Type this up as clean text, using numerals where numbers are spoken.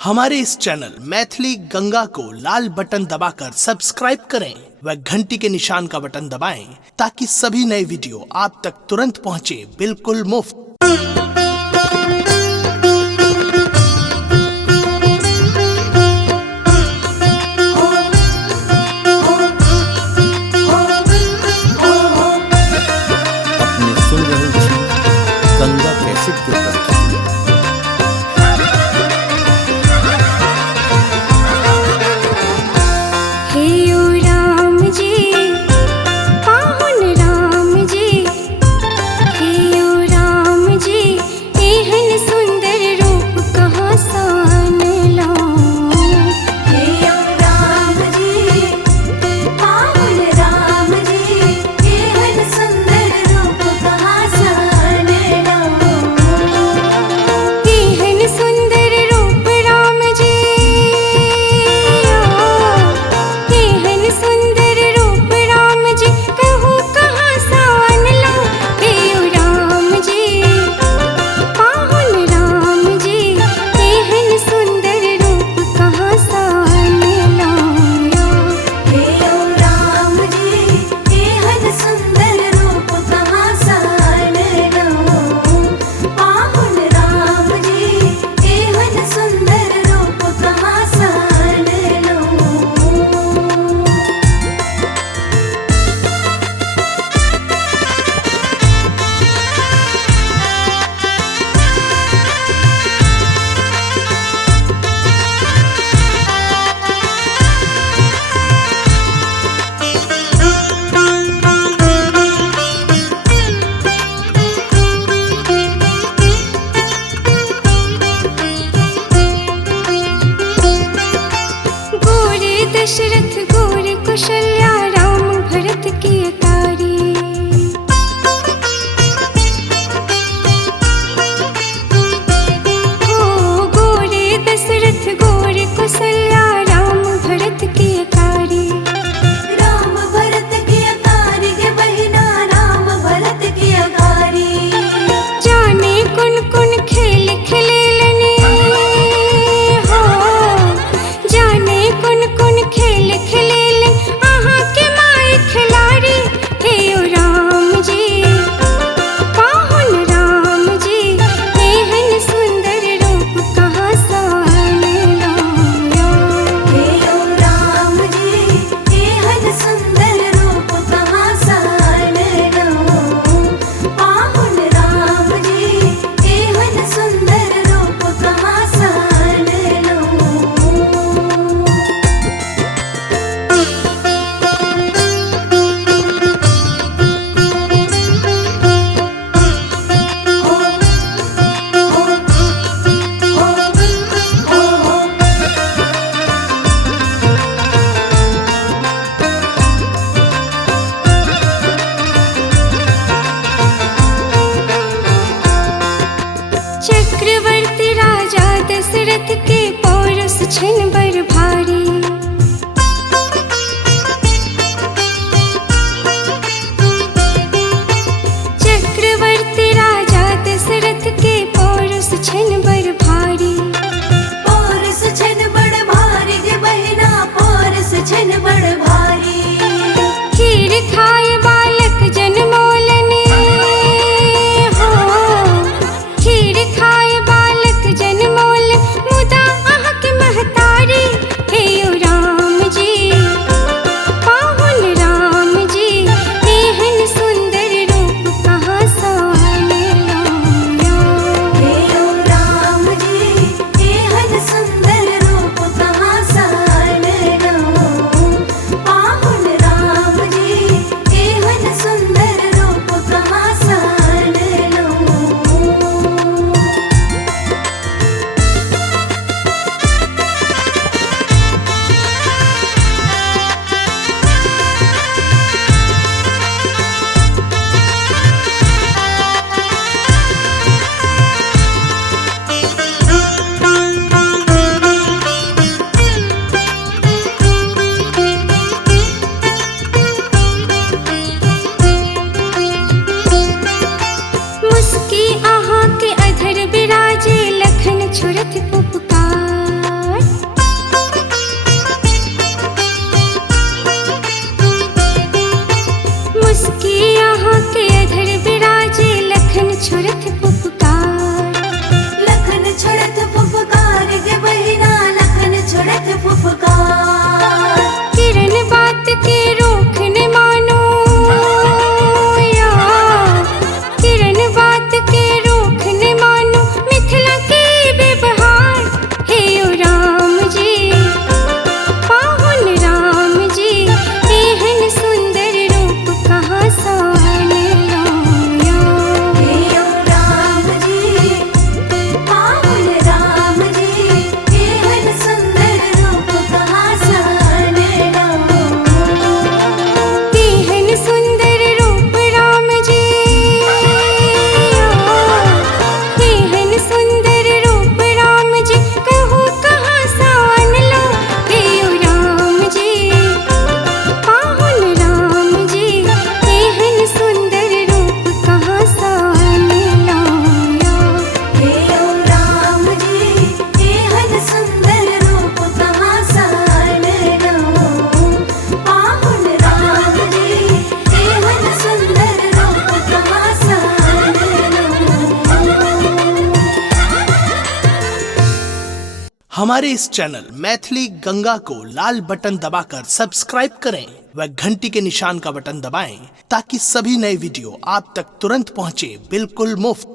हमारे इस चैनल मैथिली गंगा को लाल बटन दबाकर सब्सक्राइब करें व घंटी के निशान का बटन दबाएं ताकि सभी नए वीडियो आप तक तुरंत पहुंचे बिल्कुल मुफ्त। अपने सुन रहे छी गंगा कैसेट के प्रस्तुति। हे ओ राम जी पाहुन राम जी, हे ओ राम जी एहन सुंदर रूप कहाँ सान लाऊं। हे ओ राम जी पाहुन राम जी एहन सुंदर रूप कहाँ सान लाऊं। एहन सुंदर रूप राम जी, एहन सुंदर रूप राम जी कहूँ कहाँ सान लाऊं। हे ओ राम जी पाहुन राम जी एहन सुंदर रूप कहाँ सान लाऊं। हे ओ राम जी एहन सुंदर रूप कहाँ सान लाऊं। पाहुन राम जी एहन सुंदर रूप कहाँ सान लाऊं। गोरे दशरथ गोरे कुशल्या राम भरत की अटारी। ओ गोरे दशरथ गोरे कुशल्या राम भरत की अटारी। राम भरत की अटारी के बहिना राम भरत की अटारी। जाने कुन कुन खेल खेलेलने हो, जाने कुन कुन खेल खेलेले अहाँ के माय खिलाड़ी। हे ओ राम जी पाहुन राम जी एहन सुंदर रूप कहाँ सान लाऊं। हे ओ राम जी एहन सुंदर रूप कहाँ सान लाऊं। पाहुन राम जी एहन सुंदर रूप कहाँ सान लाऊं। चक्रवर्ती राजा दशरथ के पौरस छिन बर भारी। चक्रवर्ती राजा दशरथ के पौरस छिन बर भारी। पौरस छिन बड़ भारी गे बहिना पौरस छिन बड़ भारी। खीर खाए बालक जनमोलने हो, खीर खाए बालक जनमोल मुदा अहाँ के महतारी। हे हमारे इस चैनल मैथिली गंगा को लाल बटन दबाकर सब्सक्राइब करें व घंटी के निशान का बटन दबाएं ताकि सभी नए वीडियो आप तक तुरंत पहुंचे बिल्कुल मुफ्त।